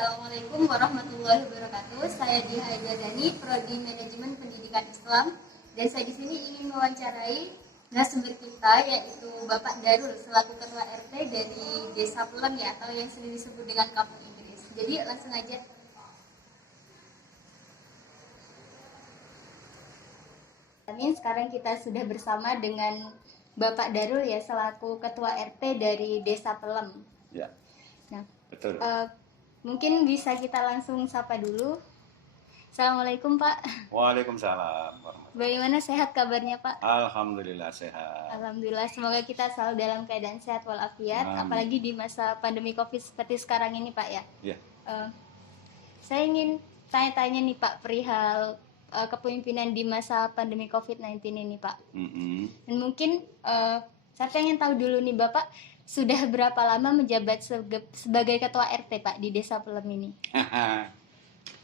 Assalamualaikum warahmatullahi wabarakatuh. Saya Diha Dani, Prodi Manajemen Pendidikan Islam, dan saya di sini ingin mewawancarai narasumber kita, yaitu Bapak Darul selaku Ketua RT dari Desa Pelem ya, atau yang sering disebut dengan Kampung Inggris. Jadi langsung aja. Sekarang kita sudah bersama dengan Bapak Darul ya, selaku Ketua RT dari Desa Pelem. Ya. Nah, Betul. mungkin bisa kita langsung sapa dulu. Assalamualaikum Pak. Waalaikumsalam. Bagaimana, sehat kabarnya Pak? Alhamdulillah sehat. Alhamdulillah, semoga kita selalu dalam keadaan sehat walafiat, Amin. apalagi di masa pandemi COVID seperti sekarang ini Pak ya. Ya. Saya ingin tanya-tanya nih Pak perihal kepemimpinan di masa pandemi COVID-19 ini Pak. Dan mungkin saya pengen tahu dulu nih Bapak, sudah berapa lama menjabat sebagai Ketua RT Pak di Desa Pelem ini?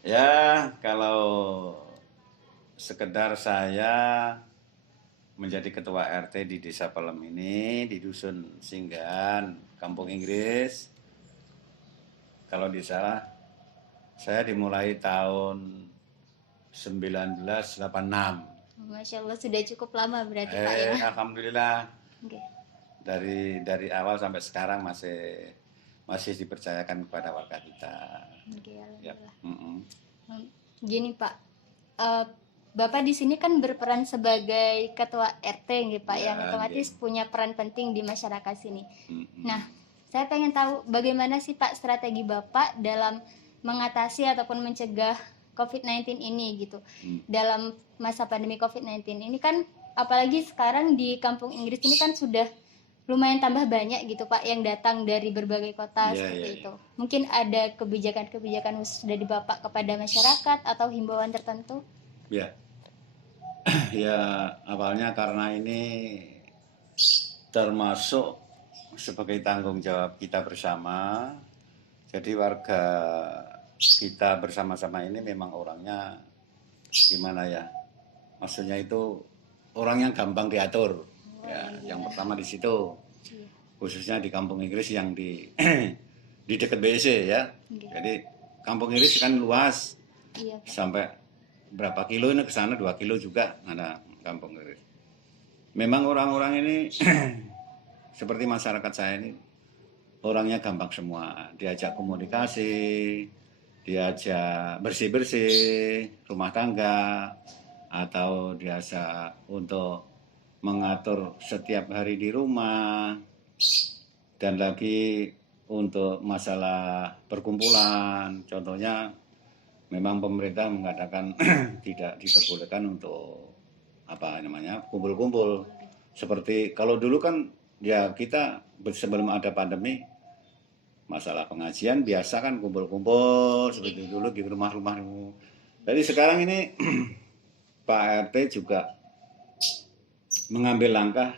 Ya, kalau sekedar saya menjadi ketua RT di Desa Pelem ini, di Dusun Singgahan, Kampung Inggris. Kalau di sana, saya dimulai tahun 1986. Masya Allah, sudah cukup lama berarti Pak ya. Alhamdulillah. Okay. Dari awal sampai sekarang masih dipercayakan kepada warga kita. Okay, Ya. Gini Pak, Bapak di sini kan berperan sebagai ketua RT gitu Pak, yang otomatis punya peran penting di masyarakat sini. Nah, saya pengen tahu bagaimana sih Pak strategi Bapak dalam mengatasi ataupun mencegah COVID-19 ini gitu. Dalam masa pandemi COVID-19 ini kan, apalagi sekarang di Kampung Inggris ini kan sudah lumayan tambah banyak gitu Pak yang datang dari berbagai kota seperti itu. Mungkin ada kebijakan-kebijakan khusus dari Bapak kepada masyarakat atau himbauan tertentu? Ya. Ya, awalnya karena ini termasuk sebagai tanggung jawab kita bersama. Jadi warga kita bersama-sama ini memang orangnya gimana ya? Maksudnya itu orang yang gampang diatur. Ya, yang pertama di situ, khususnya di Kampung Inggris yang di di dekat BSC ya. Jadi Kampung Inggris kan luas, sampai berapa kilo ini ke sana, 2 kilo juga ada Kampung Inggris. Memang orang-orang ini seperti masyarakat saya ini orangnya gampang semua, diajak komunikasi, diajak bersih-bersih rumah tangga, atau diajak untuk mengatur setiap hari di rumah, dan lagi untuk masalah perkumpulan. Contohnya memang pemerintah mengatakan tidak diperbolehkan untuk kumpul-kumpul. Seperti kalau dulu kan ya kita sebelum ada pandemi, masalah pengajian biasa kan kumpul-kumpul seperti dulu di rumah-rumah. Jadi sekarang ini Pak RT juga mengambil langkah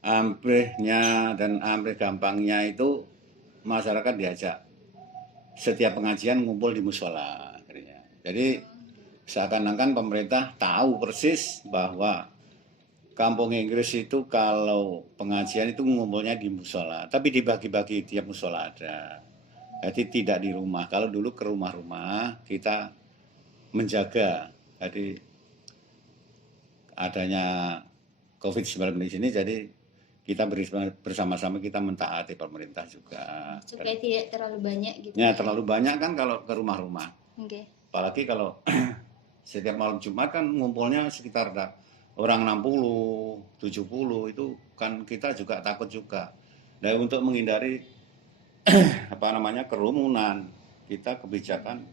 amplihnya dan amplih gampangnya itu masyarakat diajak setiap pengajian ngumpul di musola. Jadi seakan-akan pemerintah tahu persis bahwa Kampung Inggris itu kalau pengajian itu ngumpulnya di musola, tapi dibagi-bagi tiap musola ada. Jadi tidak di rumah. Kalau dulu ke rumah-rumah kita menjaga. Jadi adanya COVID-19 ini, jadi kita bersama-sama kita mentaati pemerintah juga. Supaya tidak terlalu banyak gitu. Ya, terlalu banyak kan kalau ke rumah-rumah. Okay. Apalagi kalau setiap malam Jumat kan ngumpulnya sekitar orang 60, 70, itu kan kita juga takut juga. Dan untuk menghindari kerumunan, kita kebijakan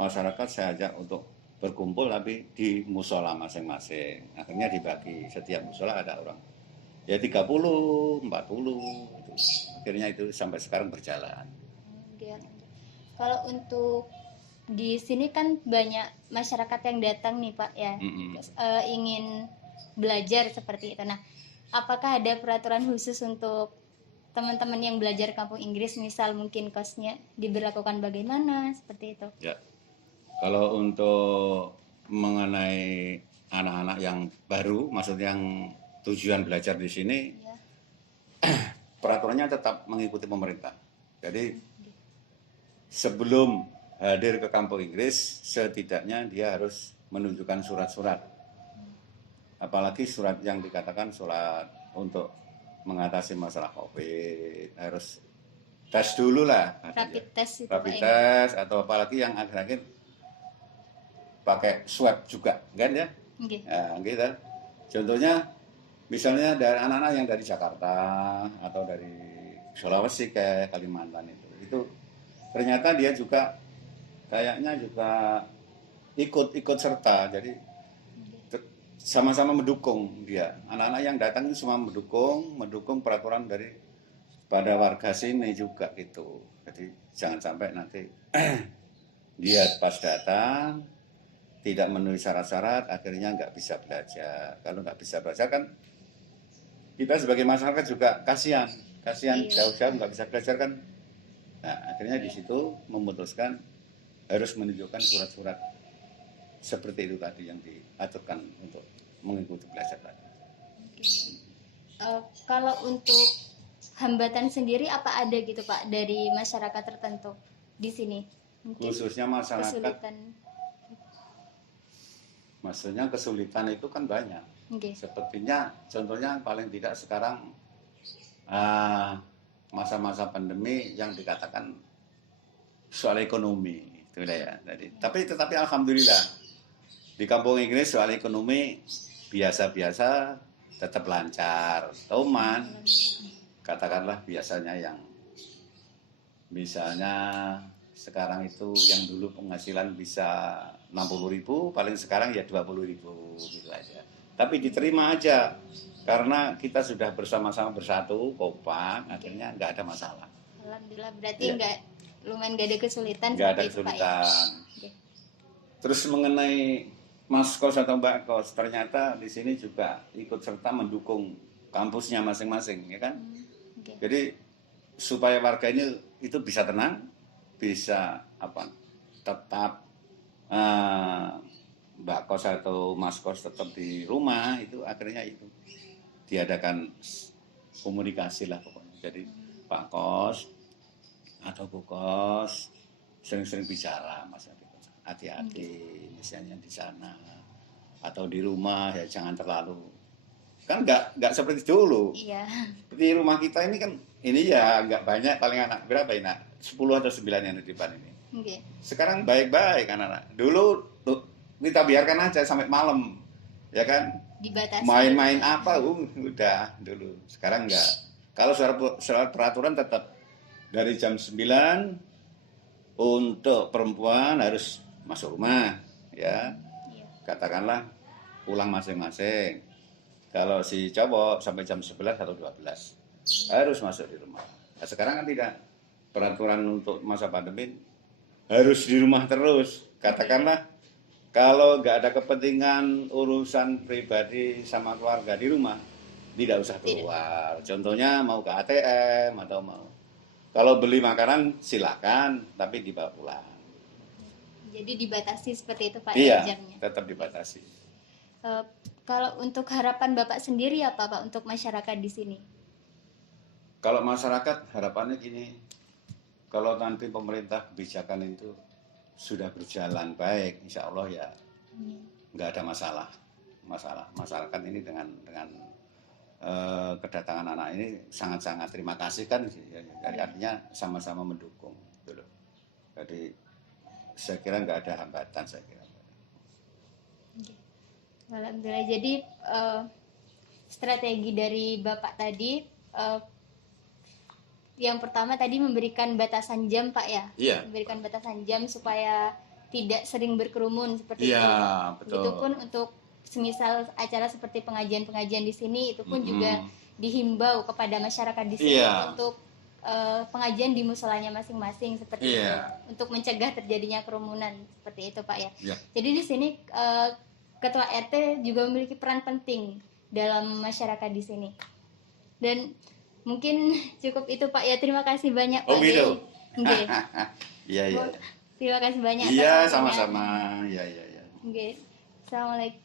masyarakat saya ajak untuk berkumpul tapi di musola masing-masing. Akhirnya dibagi, setiap musola ada orang. Ya 30, 40 itu. Akhirnya itu sampai sekarang berjalan. Kalau untuk di sini kan banyak masyarakat yang datang nih Pak ya, ingin belajar seperti itu. Nah, apakah ada peraturan khusus untuk teman-teman yang belajar Kampung Inggris, misal mungkin kosnya diberlakukan bagaimana seperti itu? Ya, kalau untuk mengenai anak-anak yang baru, maksudnya yang tujuan belajar di sini, peraturannya tetap mengikuti pemerintah. Jadi sebelum hadir ke kampung Inggris, setidaknya dia harus menunjukkan surat-surat. Apalagi surat yang dikatakan surat untuk mengatasi masalah COVID, harus tes dulu lah. Rapid test itu Rapid Pak ya. test, atau apalagi yang akhir-akhir pakai swab juga, kan ya? Nggih. Nah, gitu. Contohnya, misalnya dari anak-anak yang dari Jakarta atau dari Sulawesi ke Kalimantan itu ternyata dia juga kayaknya juga ikut serta, jadi sama-sama mendukung dia. Anak-anak yang datang itu semua mendukung peraturan dari pada warga sini juga gitu. Jadi jangan sampai nanti dia pas datang tidak memenuhi syarat-syarat, akhirnya nggak bisa belajar. Kalau nggak bisa belajar kan kita sebagai masyarakat juga kasihan jauh-jauh nggak bisa belajar kan. Nah, akhirnya di situ memutuskan harus menunjukkan surat-surat seperti itu tadi yang diaturkan untuk mengikuti belajar tadi. Kalau untuk hambatan sendiri apa ada gitu Pak dari masyarakat tertentu di sini? Mungkin Khususnya masyarakat, kesulitan. maksudnya kesulitan itu kan banyak. Okay. Sepertinya contohnya paling tidak sekarang masa-masa pandemi yang dikatakan soal ekonomi itu ya. Tetapi alhamdulillah di kampung Inggris soal ekonomi biasa-biasa tetap lancar. Cuman katakanlah biasanya yang misalnya sekarang itu yang dulu penghasilan bisa 60.000, paling sekarang ya 20.000 gitu aja. Tapi diterima aja karena kita sudah bersama-sama bersatu, kompak, akhirnya nggak ada masalah. Alhamdulillah, berarti lumayan nggak ada kesulitan. Nggak ada kesulitan. Ya? Terus mengenai Mas Kos atau Mbak Kos, ternyata di sini juga ikut serta mendukung kampusnya masing-masing, ya kan? Jadi supaya warga ini itu bisa tenang, bisa tetap Mbak Kos atau Mas Kos tetap di rumah, itu akhirnya itu diadakan komunikasi lah pokoknya. Jadi Pak Kos atau Bu Kos sering-sering bicara, Mas, hati-hati misalnya di sana atau di rumah ya jangan terlalu, kan nggak seperti dulu. Iya. Di rumah kita ini kan ini ya nggak banyak, paling anak berapa ini, 10 atau 9 yang di depan ini. Okay. Sekarang baik-baik anak-anak. Dulu kita biarkan aja sampai malam, ya kan? Dibatasi. Main-main apa, udah dulu. Sekarang enggak. Kalau soal peraturan tetap dari jam 9 untuk perempuan harus masuk rumah, ya. Katakanlah pulang masing-masing. Kalau si cowok sampai jam 11 atau 12 harus masuk di rumah. Nah, sekarang kan tidak. Peraturan untuk masa pandemi harus di rumah terus. Katakanlah kalau nggak ada kepentingan urusan pribadi sama keluarga di rumah, tidak usah keluar. Contohnya mau ke ATM atau mau. Kalau beli makanan silakan, tapi dibawa pulang. Jadi dibatasi seperti itu Pak, iya, jamnya? Tetap dibatasi. Kalau untuk harapan Bapak sendiri apa Pak untuk masyarakat di sini? Kalau masyarakat harapannya gini, kalau nanti pemerintah kebijakan itu sudah berjalan baik, insya Allah ya nggak ada masalah. Masyarakat ini dengan kedatangan anak ini sangat-sangat terima kasih kan, jadi artinya sama-sama mendukung, gitu loh. Jadi saya kira nggak ada hambatan, saya kira. Alhamdulillah. Jadi strategi dari Bapak tadi yang pertama tadi memberikan batasan jam Pak ya? Iya. Memberikan batasan jam supaya tidak sering berkerumun seperti itu. Iya, betul. Begitupun untuk semisal acara seperti pengajian-pengajian di sini, itu pun juga dihimbau kepada masyarakat di sini untuk pengajian di musolanya masing-masing seperti itu, untuk mencegah terjadinya kerumunan seperti itu Pak ya. Jadi di sini Ketua RT juga memiliki peran penting dalam masyarakat di sini. Dan mungkin cukup itu Pak ya. Terima kasih banyak Pak. Gitu. Iya. Terima kasih banyak. Iya, sama-sama. Iya. Oke. Assalamualaikum.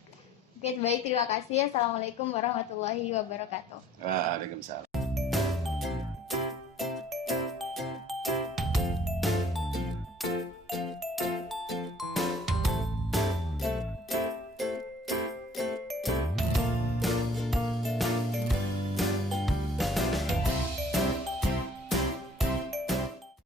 Oke, baik, terima kasih. Assalamualaikum warahmatullahi wabarakatuh. Waalaikumsalam.